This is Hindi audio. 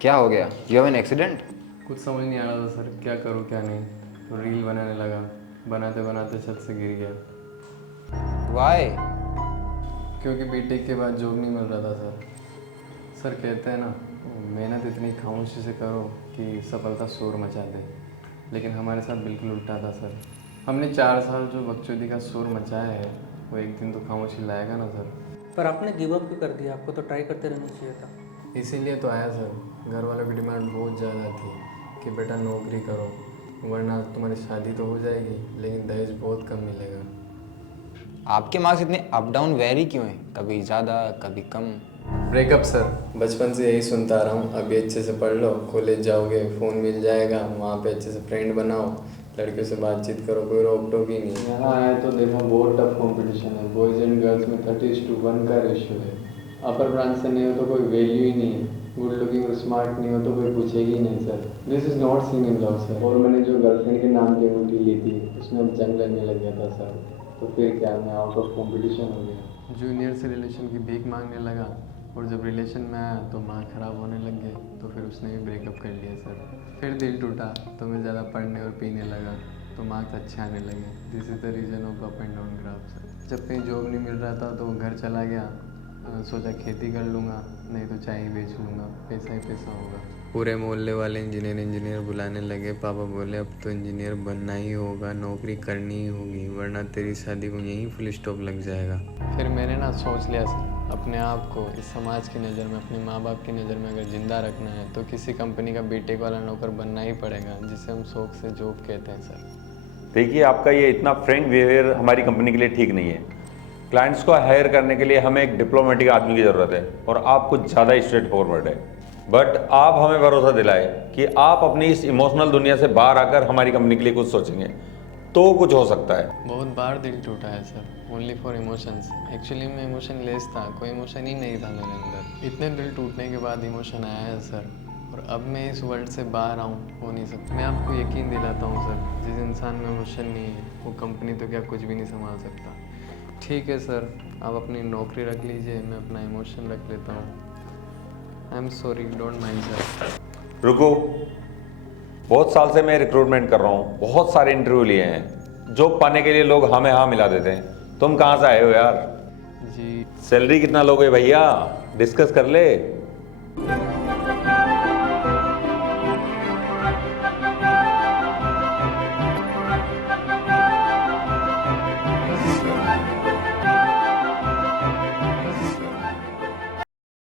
क्या हो गया? You have an accident? कुछ समझ नहीं आ रहा था सर, क्या करूँ क्या नहीं। तो रील बनाने लगा, बनाते बनाते छत से गिर गया। वाई? क्योंकि बीटेक के बाद जॉब नहीं मिल रहा था सर। सर कहते हैं ना, मेहनत इतनी खामोशी से करो कि सफलता शोर मचा दे। लेकिन हमारे साथ बिल्कुल उल्टा था सर। हमने 4 साल जो बकचोदी का शोर मचाया है, वो एक दिन तो खामोशी लाएगा ना सर। पर आपने गिव अप क्यों कर दिया? आपको तो ट्राई करते रहना चाहिए था। इसीलिए तो आया सर। घर वालों की डिमांड बहुत ज़्यादा थी कि बेटा नौकरी करो, वरना तुम्हारी शादी तो हो जाएगी लेकिन दहेज बहुत कम मिलेगा। आपके मार्क्स इतने अप डाउन वेरी क्यों हैं? कभी ज़्यादा कभी कम। ब्रेकअप सर, बचपन से यही सुनता रहा हूँ। अभी अच्छे से पढ़ लो, कॉलेज जाओगे, फ़ोन मिल जाएगा, वहाँ पे अच्छे से फ्रेंड बनाओ, लड़कियों से बातचीत करो, कोई रोक टोक ही नहीं। यहाँ आए तो देखो बहुत टफ कंपटीशन है। बॉयज़ एंड गर्ल्स में 30:1 का रेशियो है। अपर ब्रांच से नहीं हो तो कोई वैल्यू ही नहीं है। गुड लुकिंग और स्मार्ट नहीं हो तो कोई पूछेगी ही नहीं sir. This is not seen in love sir. और मैंने जो गर्लफ्रेंड के नाम की अंगूठी ली थी, उसमें अब जंग लगने लग गया था सर। तो फिर क्या, मैं आउट ऑफ कॉम्पिटिशन हो गया। जूनियर से रिलेशन की भीख मांगने लगा, और जब रिलेशन में आया तो माँ ख़राब होने लग गए, तो फिर उसने भी ब्रेकअप कर लिया सर। फिर दिल टूटा तो मैं ज़्यादा पढ़ने और पीने लगा, तो मार्क्स अच्छे आने लगे। This is the reason of up and down graph sir. जब कहीं जॉब नहीं मिल रहा था तो घर चला गया। सोचा खेती कर लूँगा, नहीं तो चाय ही बेच लूँगा, पैसा ही पैसा होगा। पूरे मोहल्ले वाले इंजीनियर बुलाने लगे। पापा बोले अब तो इंजीनियर बनना ही होगा, नौकरी करनी ही होगी, वरना तेरी शादी को यहीं फुल स्टॉप लग जाएगा। फिर मैंने ना सोच लिया सर, अपने आप को इस समाज की नज़र में, अपने माँ बाप की नज़र में अगर ज़िंदा रखना है तो किसी कंपनी का बीटेक वाला नौकर बनना ही पड़ेगा, जिसे हम शौक से जॉब कहते हैं सर। देखिए, आपका ये इतना फ्रैंक बिहेवियर हमारी कंपनी के लिए ठीक नहीं है। क्लाइंट्स को हायर करने के लिए हमें एक डिप्लोमेटिक आदमी की ज़रूरत है, और आप कुछ ज़्यादा ही स्ट्रेट फॉरवर्ड है। बट आप हमें भरोसा दिलाए कि आप अपनी इस इमोशनल दुनिया से बाहर आकर हमारी कंपनी के लिए कुछ सोचेंगे, तो कुछ हो सकता है। बहुत बार दिल टूटा है sir, only for emotions. Actually मैं इमोशन लेस था, कोई इमोशन ही नहीं था मेरे अंदर। इतने दिल टूटने के बाद इमोशन आया है सर, और अब मैं इस वर्ल्ड से बाहर आऊँ हो नहीं सकता। मैं आपको यकीन दिलाता हूँ सर, जिस इंसान में इमोशन नहीं है वो कंपनी तो क्या कुछ भी नहीं संभाल सकता। ठीक है सर, आप अपनी नौकरी रख लीजिए, मैं अपना इमोशन रख लेता हूँ। I am sorry, don't mind sir. रुको, बहुत साल से मैं रिक्रूटमेंट कर रहा हूँ, बहुत सारे इंटरव्यू लिए हैं। जॉब पाने के लिए लोग हमें हाँ मिला देते हैं। तुम कहाँ से आए हो यार? जी सैलरी कितना लोगे भैया? डिस्कस कर ले।